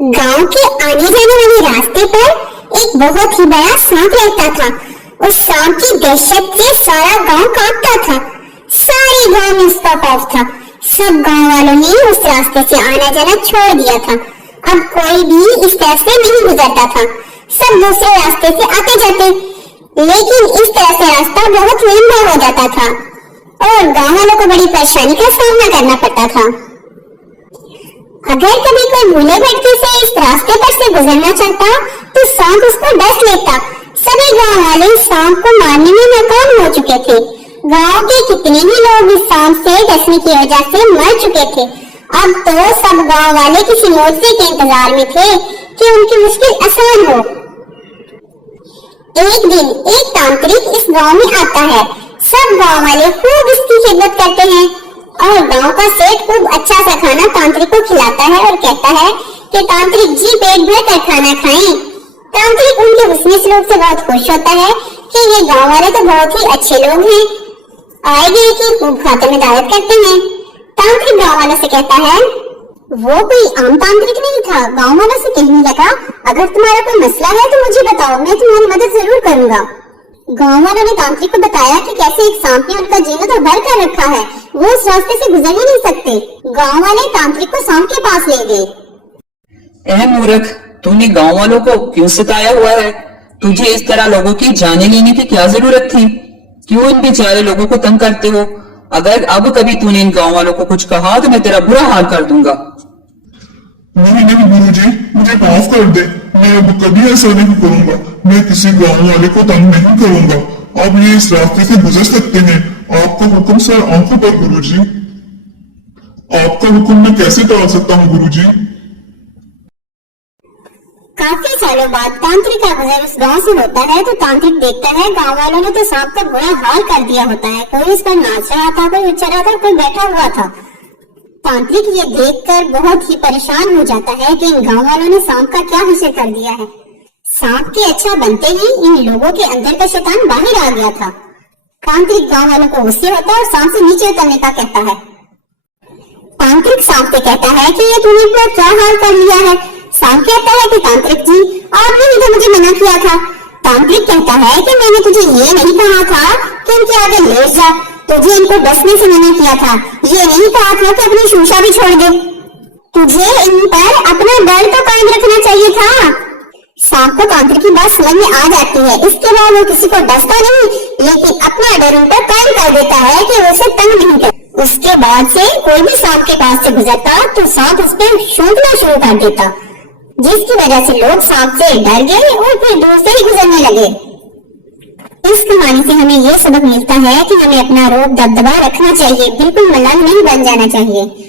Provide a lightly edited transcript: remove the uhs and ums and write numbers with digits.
गांव के आने जाने वाले रास्ते पर एक बहुत ही बड़ा सांप रहता था। उस सांप की दहशत से सारा गांव कांपता था। सारे गांव में उसका खौफ था। सब गांव वालों ने उस रास्ते से आना जाना छोड़ दिया था। अब कोई भी इस तरफ से नहीं गुजरता था। सब दूसरे रास्ते से आते जाते, लेकिन इस तरह से रास्ता बहुत लंबा हो जाता था और गांव वालों को बड़ी परेशानी का सामना करना पड़ता था। अगर कभी कोई भूले भटके से इस रास्ते पर से गुजरना चाहता तो सांप उसको डस लेता। सभी गांव वाले सांप को मारने में नाकाम हो चुके थे। गांव के कितने ही लोग इस सांप से डसने की वजह से मर चुके थे। अब तो सब गांव वाले किसी मोर्चे के इंतजार में थे कि उनकी मुश्किल आसान हो। एक दिन एक तांत्रिक इस गांव में आता है। सब गांव वाले खूब इसकी खिदमत करते हैं और गांव का सेठ खूब अच्छा सा खाना तांत्रिक को खिलाता है और कहता है कि तांत्रिक जी पेट भर कर खाना खाएं। तांत्रिक उनके हुस्न सलूक से बहुत खुश होता है कि ये गांव वाले तो बहुत ही अच्छे लोग हैं, आए गए की खूब खाते में दावत करते हैं। तांत्रिक गांव वालों से कहता है, वो कोई आम तांत्रिक नहीं था। गांव वालों से कहने लगा, अगर तुम्हारा कोई मसला है तो मुझे बताओ, मैं तुम्हारी मदद जरूर करूंगा। गांव वालों ने तांत्रिक को बताया कि कैसे एक सांप ने उनका जीना तो भर कर रखा है, वो उस रास्ते से गुजर ही नहीं सकते। गांव वाले तांत्रिक को सांप के पास ले गए। ऐ मूर्ख, तूने गांव वालों को क्यों सताया हुआ है? तुझे इस तरह लोगों की जाने लेने की क्या जरूरत थी? क्यों इन बेचारे लोगों को तंग करते हो? अगर अब कभी तूने इन गांव वालों को कुछ कहा तो मैं तेरा बुरा हाल कर दूंगा। नहीं नहीं गुरुजी, मुझे माफ कर दे। मैं अब कभी ऐसा नहीं करूंगा। मैं किसी गांव वाले को तंग नहीं करूंगा। अब ये इस रास्ते से गुजर सकते हैं। आपका हुक्म सर आंखों पर गुरुजी। आपका हुक्म मैं कैसे टाल सकता हूँ गुरुजी? काफी सालों बाद तांत्रिक का गुजर उस गांव से होता है तो तांत्रिक देखता है गांव वालों ने तो सांप का बुरा हाल कर दिया होता है। कोई इस पर नाच रहा था, कोई उछल रहा था, कोई बैठा हुआ था। तांत्रिक ये देखकर बहुत ही परेशान हो जाता है कि इन गांव वालों ने सांप का क्या हश्र कर दिया है। सांप के अच्छा बनते ही इन लोगों के अंदर का शैतान बाहर आ गया था। तांत्रिक गांव वालों को गुस्से होता है और सांप से नीचे उतरने का कहता है। तांत्रिक सांप से कहता है कि ये तूने अपना क्या हाल कर लिया है? सांप कहता है कि तांत्रिक जी, आपने ही तो मुझे मना किया था। तांत्रिक कहता है कि मैंने तुझे ये नहीं कहा था कि इनके आगे लेट जा, तुझे इनको डसने से मना किया था। ये नहीं कहा था कि अपनी शूशा भी छोड़ दे। तुझे इन पर अपना डर तो कायम रखना चाहिए था। सांप को तांत्रिक की बात समझ में आ जाती है। इसके बाद वो किसी को डसता नहीं, लेकिन अपना डर उन पर कायम कर देता है कि वो उसे तंग नहीं कर। उसके बाद से कोई भी सांप के पास से गुजरता तो सांप उस पर सूंघना शुरू कर देता, जिसकी वजह से लोग सांप से डर गए और फिर दूर से ही गुजरने लगे। इस कहानी से हमें ये सबक मिलता है कि हमें अपना रोब दबदबा रखना चाहिए, बिल्कुल मलंग नहीं बन जाना चाहिए।